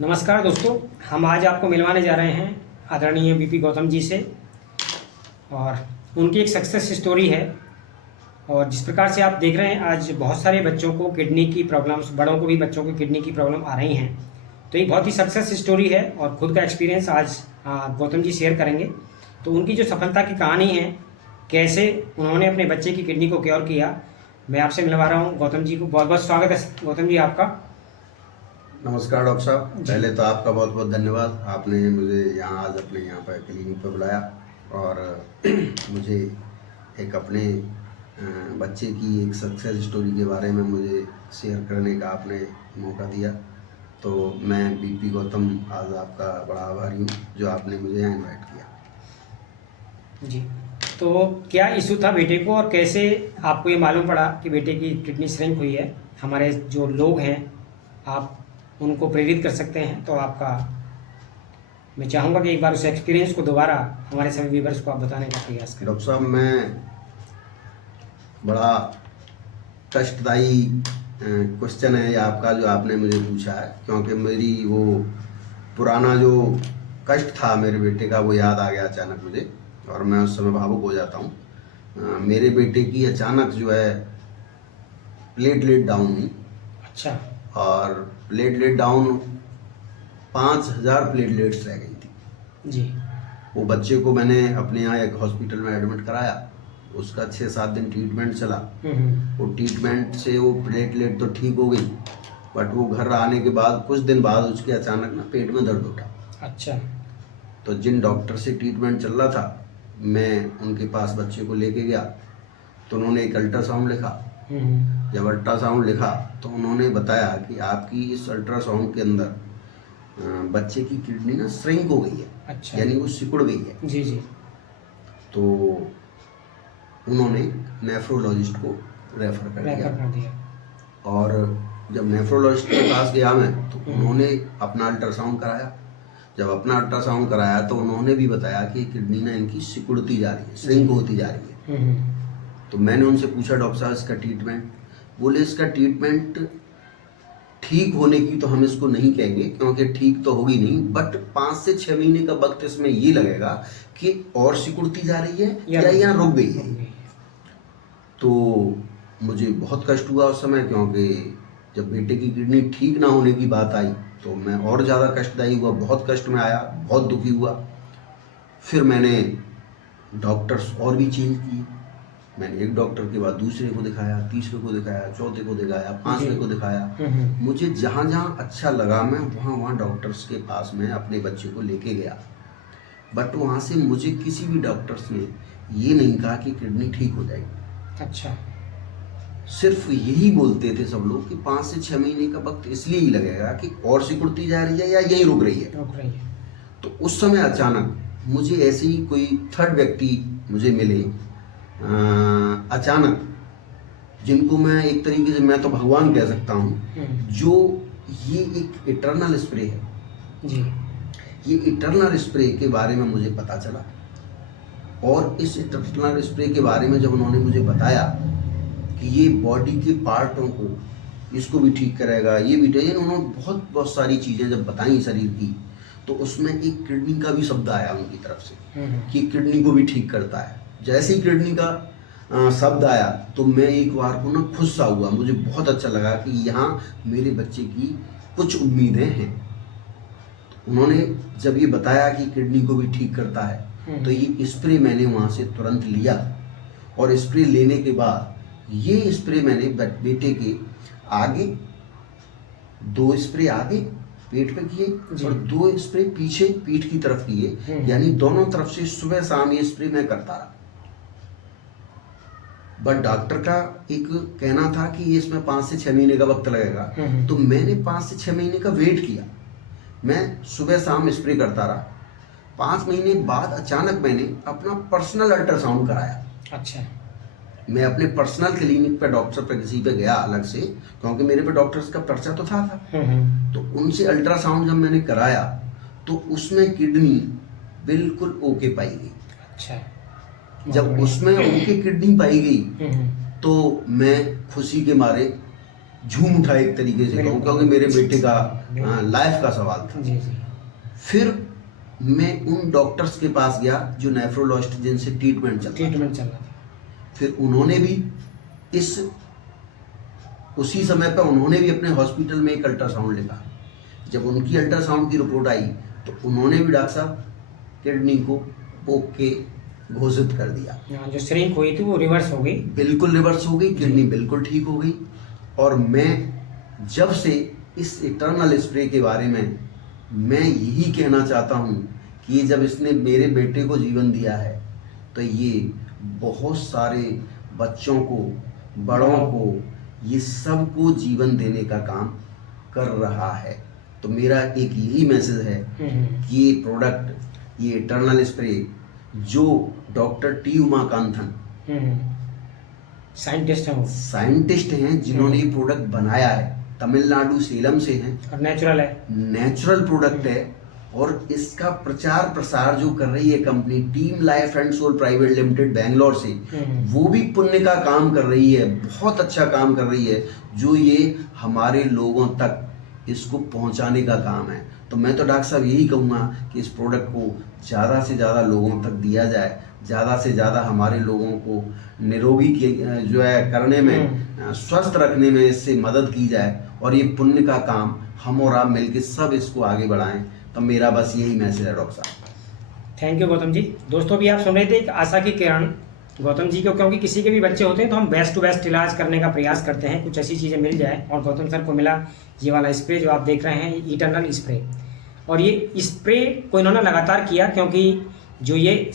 नमस्कार दोस्तों, हम आज आपको मिलवाने जा रहे हैं आदरणीय बीपी गौतम जी से। और उनकी एक सक्सेस स्टोरी है। और जिस प्रकार से आप देख रहे हैं, आज बहुत सारे बच्चों को किडनी की प्रॉब्लम्स, बड़ों को भी बच्चों को किडनी की प्रॉब्लम आ रही हैं। तो ये बहुत ही सक्सेस स्टोरी है और खुद का एक्सपीरियंस आज गौतम जी शेयर करेंगे। तो उनकी जो सफलता की कहानी है, कैसे उन्होंने अपने बच्चे की किडनी को क्योर किया, मैं आपसे मिलवा रहा हूँ गौतम जी को। बहुत बहुत स्वागत है गौतम जी आपका। नमस्कार डॉक्टर साहब, पहले तो आपका बहुत बहुत धन्यवाद। आपने मुझे यहाँ आज अपने यहाँ पर क्लिनिक पर बुलाया और मुझे एक अपने बच्चे की एक सक्सेस स्टोरी के बारे में मुझे शेयर करने का आपने मौका दिया। तो मैं बीपी गौतम आज आपका बड़ा आभारी हूँ जो आपने मुझे यहाँ इन्वाइट किया। जी, तो क्या इशू था बेटे को और कैसे आपको ये मालूम पड़ा कि बेटे की किडनी श्रिंक हुई है? हमारे जो लोग हैं, आप उनको प्रेरित कर सकते हैं। तो आपका मैं चाहूँगा कि एक बार उस एक्सपीरियंस को दोबारा हमारे सभी व्यूअर्स को आप बताने का प्रयास करें। डॉक्टर साहब, मैं बड़ा कष्टदायी क्वेश्चन है आपका जो आपने मुझे पूछा है, क्योंकि मेरी वो पुराना जो कष्ट था मेरे बेटे का वो याद आ गया अचानक मुझे, और मैं उस समय भावुक हो जाता हूँ। मेरे बेटे की अचानक जो है प्लेटलेट डाउन हुई। अच्छा। और प्लेटलेट डाउन 5000 प्लेटलेट्स रह गई थी जी। वो बच्चे को मैंने अपने यहाँ एक हॉस्पिटल में एडमिट कराया। उसका 6-7 दिन ट्रीटमेंट चला। वो ट्रीटमेंट से वो प्लेटलेट तो ठीक हो गई, बट वो घर आने के बाद कुछ दिन बाद उसके अचानक ना पेट में दर्द उठा। अच्छा। तो जिन डॉक्टर से ट्रीटमेंट चल रहा था, मैं उनके पास बच्चे को लेके गया तो उन्होंने एक अल्ट्रासाउंड लिखा। जब अल्ट्रासाउंड लिखा तो उन्होंने बताया कि आपकी इस अल्ट्रासाउंड के अंदर बच्चे की किडनी ना श्रिंक हो गई है। अच्छा। यानी वो सिकुड़ गई है। जी जी। तो उन्होंने नेफ्रोलॉजिस्ट को रेफर कर दिया। और जब नेफ्रोलॉजिस्ट के पास गया मैं, तो उन्होंने अपना अल्ट्रासाउंड कराया। जब अपना अल्ट्रासाउंड कराया तो उन्होंने भी बताया कि किडनी ना इनकी सिकुड़ती जा रही है, श्रिंक होती जा रही है। तो मैंने उनसे पूछा, डॉक्टर साहब इसका ट्रीटमेंट? बोले इसका ट्रीटमेंट ठीक होने की तो हम इसको नहीं कहेंगे, क्योंकि ठीक तो होगी नहीं, बट 5 से 6 महीने का वक्त इसमें ये लगेगा कि और सिकुड़ती जा रही है या यहाँ रुक गई है। तो मुझे बहुत कष्ट हुआ उस समय, क्योंकि जब बेटे की किडनी ठीक ना होने की बात आई तो मैं और ज़्यादा कष्टदायी हुआ, बहुत कष्ट में आया, बहुत दुखी हुआ। फिर मैंने डॉक्टर्स और भी चेंज किए। मैंने एक डॉक्टर के बाद दूसरे को दिखाया, तीसरे को दिखाया, चौथे को दिखाया, 5वें को दिखाया। मुझे जहाँ जहाँ अच्छा लगा मैं वहाँ डॉक्टर्स के पास में अपने बच्चे को लेके गया। बट वहाँ से मुझे किसी भी डॉक्टर्स ने ये नहीं कहा कि किडनी ठीक हो जाएगी। अच्छा। सिर्फ यही बोलते थे सब लोग कि 5 से 6 महीने का वक्त इसलिए ही लगेगा कि और सिकुड़ती जा रही है या यही रुक रही है। तो उस समय अचानक मुझे ऐसे ही कोई थर्ड व्यक्ति मुझे मिले अचानक, जिनको मैं एक तरीके से मैं तो भगवान कह सकता हूँ, जो ये एक इटर्नल स्प्रे है। जी। ये इटर्नल स्प्रे के बारे में मुझे पता चला, और इस इटर्नल स्प्रे के बारे में जब उन्होंने मुझे बताया कि ये बॉडी के पार्टों को, इसको भी ठीक करेगा, ये भी ठीक, उन्होंने बहुत सारी चीज़ें जब बताई शरीर की, तो उसमें एक किडनी का भी शब्द आया उनकी तरफ से कि किडनी को भी ठीक करता है। जैसे ही किडनी का शब्द आया तो मैं एक बार को ना खुश सा हुआ, मुझे बहुत अच्छा लगा कि यहाँ मेरे बच्चे की कुछ उम्मीदें हैं। उन्होंने जब ये बताया कि किडनी को भी ठीक करता है, तो ये स्प्रे मैंने वहाँ से तुरंत लिया, और स्प्रे लेने के बाद ये स्प्रे मैंने बेटे के आगे 2 स्प्रे आगे पेट पे किए और 2 स्प्रे पीछे पीठ की तरफ किए। यानी दोनों तरफ से सुबह शाम ये स्प्रे मैं करता रहा। बट डॉक्टर का एक कहना था कि ये इसमें 5 से 6 महीने का वक्त लगेगा। तो मैंने 5 से 6 महीने का वेट किया। मैं सुबह शाम स्प्रे करता रहा। 5 महीने बाद अचानक मैंने अपना पर्सनल अल्ट्रासाउंड कराया। अच्छा। मैं अपने पर्सनल क्लिनिक पे डॉक्टर पे किसी पे गया अलग से, क्योंकि मेरे पे डॉक्टर्स का पर्चा तो था। तो उनसे अल्ट्रासाउंड जब मैंने कराया तो उसमें किडनी बिल्कुल ओके पाई गई। अच्छा। जब उसमें ओके किडनी पाई गई तो मैं खुशी के मारे झूम उठा एक तरीके से कहूँ, क्योंकि मेरे बेटे का लाइफ का सवाल था। जी जी। फिर मैं उन डॉक्टर्स के पास गया जो नेफ्रोलॉजिस्ट जिनसे ट्रीटमेंट चल रहा था। फिर उन्होंने भी उसी समय पर उन्होंने भी अपने हॉस्पिटल में एक अल्ट्रासाउंड लिखा। जब उनकी अल्ट्रासाउंड की रिपोर्ट आई तो उन्होंने भी डॉक्टर साहब किडनी को ओके घोषित कर दिया। जो श्रिंक हुई थी वो रिवर्स हो गई, बिल्कुल रिवर्स हो गई, किडनी बिल्कुल ठीक हो गई। और मैं जब से इस इटर्नल स्प्रे के बारे में मैं यही कहना चाहता हूँ कि ये जब इसने मेरे बेटे को जीवन दिया है तो ये बहुत सारे बच्चों को, बड़ों को, ये सबको जीवन देने का काम कर रहा है। तो मेरा एक यही मैसेज है कि ये प्रोडक्ट, ये इटर्नल स्प्रे जो डॉक्टर टी उमाकांथन साइंटिस्ट हैं जिन्होंने ये प्रोडक्ट बनाया है, तमिलनाडु सेलम से हैं और नेचुरल है, नेचुरल प्रोडक्ट है। और इसका प्रचार प्रसार जो कर रही है company team life and soul private limited Bangalore से, वो भी पुण्य का काम कर रही है, बहुत अच्छा काम कर रही है, जो ये हमारे लोगों तक इसको पहुंचाने का काम है। तो मैं तो डॉक्टर साहब यही कहूँगा कि इस प्रोडक्ट को ज़्यादा से ज़्यादा लोगों तक दिया जाए, ज़्यादा से ज़्यादा हमारे लोगों को निरोगी के जो है करने में, स्वस्थ रखने में इससे मदद की जाए और ये पुण्य का काम हम और आप मिलकर सब इसको आगे बढ़ाएं। तो मेरा बस यही मैसेज है डॉक्टर साहब। Thank you Gautam ji. दोस्तों भी आप सुन रहे थे एक आशा की किरण गौतम जी को, क्योंकि किसी के भी बच्चे होते हैं तो हम बेस्ट टू बेस्ट इलाज करने का प्रयास करते हैं, कुछ ऐसी चीज़ें मिल जाए। और गौतम सर को मिला ये वाला स्प्रे जो आप देख रहे हैं, इटर्नल स्प्रे। और ये स्प्रे को इन्होंने लगातार किया क्योंकि जो ये